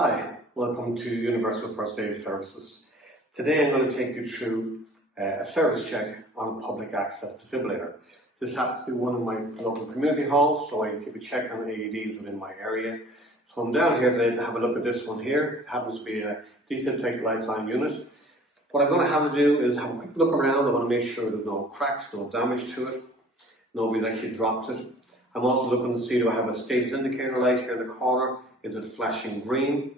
Hi, welcome to Universal First Aid Services. Today I'm going to take you through a service check on a public access defibrillator. This happens to be one of my local community halls, so I keep a check on AEDs within my area. So I'm down here today to have a look at this one here. It happens to be a Defibrillator lifeline unit. What I'm going to have to do is have a quick look around. I want to make sure there's no cracks, no damage to it. Nobody's actually dropped it. I'm also looking to see, do I have a status indicator light here in the corner? Is it flashing green?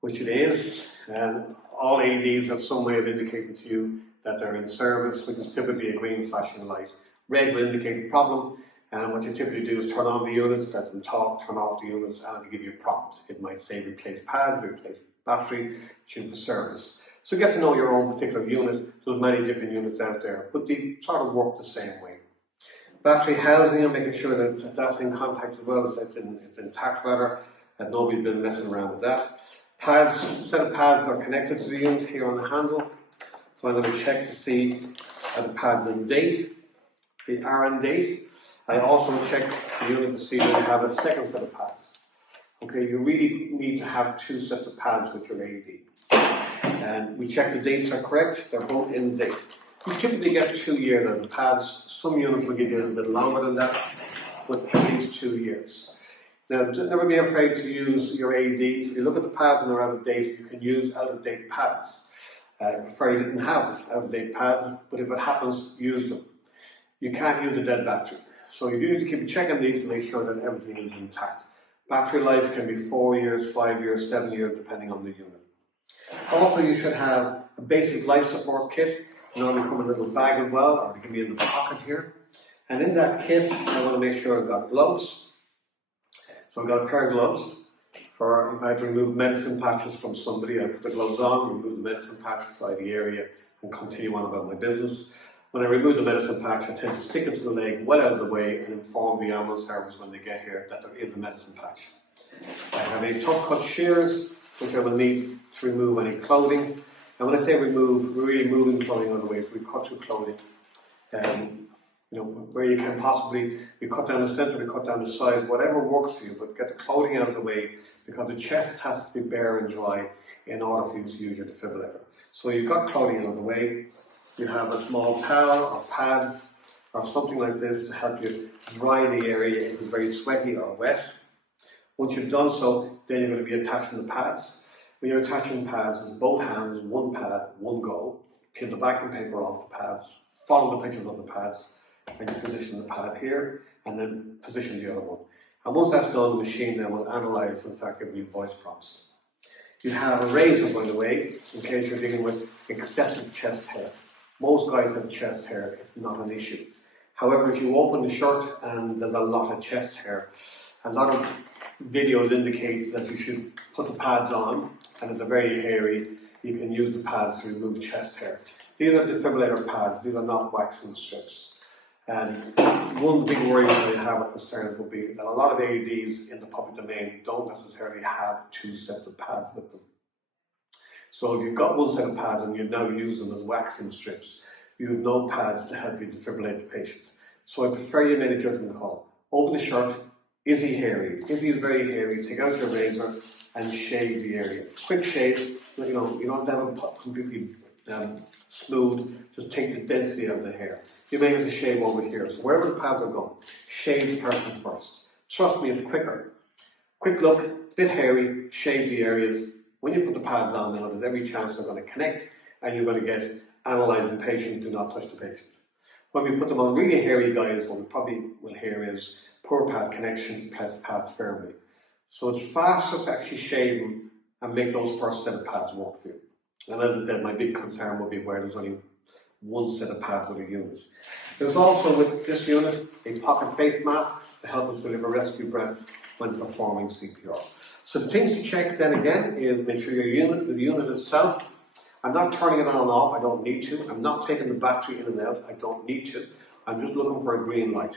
Which it is, and all AEDs have some way of indicating to you that they're in service, which is typically a green flashing light. Red will indicate a problem, and what you typically do is turn on the units, let them talk, turn off the units, and it'll give you a prompt. It might say replace pads, replace battery, choose the service. So get to know your own particular unit. There's many different units out there, but they sort of work the same way. Battery housing, and making sure that that's in contact as well, so it's intact rather, that nobody's been messing around with that. Pads, set of pads are connected to the unit here on the handle. So I'm going to check to see are the pads in date. They are in date. I also check the unit to see if they have a second set of pads. Okay, you really need to have two sets of pads with your AED. And we check the dates are correct, they're both in date. You typically get 2 years out of the pads. Some units will give you a little bit longer than that, but at least 2 years. Now, never be afraid to use your AED. If you look at the pads and they're out of date, you can use out-of-date pads. I prefer you didn't have out-of-date pads, but if it happens, use them. You can't use a dead battery. So you do need to keep checking these to make sure that everything is intact. Battery life can be 4 years, 5 years, 7 years, depending on the unit. Also, you should have a basic life support kit. Normally come in a little bag as well, or it can be in the pocket here. And in that kit, I want to make sure I've got gloves. So I've got a pair of gloves for if I had to remove medicine patches from somebody. I put the gloves on, remove the medicine patch, fly the area, and continue on about my business. When I remove the medicine patch, I tend to stick it to the leg well out of the way and inform the ambulance service when they get here that there is a medicine patch. I have a tough cut shears, which I will need to remove any clothing. And when I say remove, we're really moving clothing out of the way, so we cut through clothing. Where you can possibly, we cut down the center, we cut down the sides, whatever works for you, but get the clothing out of the way because the chest has to be bare and dry in order for you to use your defibrillator. So you've got clothing out of the way, you have a small towel or pads or something like this to help you dry the area if it's very sweaty or wet. Once you've done so, then you're going to be attaching the pads. When you're attaching pads, it's both hands, one pad, one go. Peel the backing paper off the pads, follow the pictures of the pads, and you position the pad here, and then position the other one. And once that's done, the machine then will analyze and start giving you voice prompts. You have a razor, by the way, in case you're dealing with excessive chest hair. Most guys have chest hair, it's not an issue. However, if you open the shirt and there's a lot of chest hair, a lot of videos indicate that you should put the pads on, and if they're very hairy, you can use the pads to remove chest hair. These are defibrillator pads, these are not waxing strips. And one big worry that I have or concerns will be that a lot of AEDs in the public domain don't necessarily have two sets of pads with them. So if you've got one set of pads and you now use them as waxing strips, you have no pads to help you defibrillate the patient. So I prefer you make a judgment call. Open the shirt. Is he hairy? If he's very hairy, take out your razor and shave the area. Quick shave, you don't have it completely smooth, just take the density out of the hair. You may have to shave over here. So wherever the pads are going, shave the person first. Trust me, it's quicker. Quick look, bit hairy, shave the areas. When you put the pads on now, there's every chance they're going to connect and you're going to get analysing patient, do not touch the patient. When we put them on really hairy guys, what we probably will hear is poor pad connection, press pads firmly. So it's faster to actually shave them and make those first set of pads work for you. And as I said, my big concern will be where there's only one set of pads with a unit. There's also with this unit a pocket face mask to help us deliver rescue breaths when performing CPR. So the things to check then again is make sure the unit itself, I'm not turning it on and off, I don't need to. I'm not taking the battery in and out, I don't need to. I'm just looking for a green light.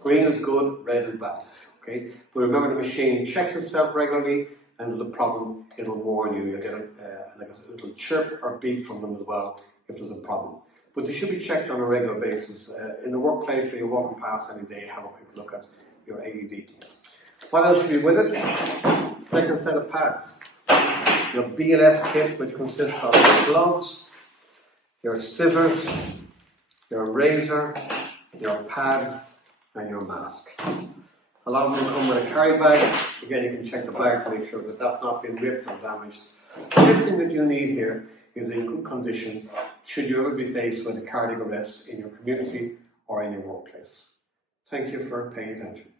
Green is good, red is bad. Okay? But remember, the machine checks itself regularly, and if there's a problem, it'll warn you. You'll get a little chirp or beep from them as well if there's a problem. But they should be checked on a regular basis. In the workplace, or you're walking past any day, have a quick look at your AED. What else should be with it? Second set of pads. Your BLS kit, which consists of your gloves, your scissors, your razor, your pads, and your mask. A lot of them come with a carry bag. Again, you can check the bag to make sure that that's not been ripped or damaged. Everything that you need here is in good condition should you ever be faced with a cardiac arrest in your community or in your workplace. Thank you for paying attention.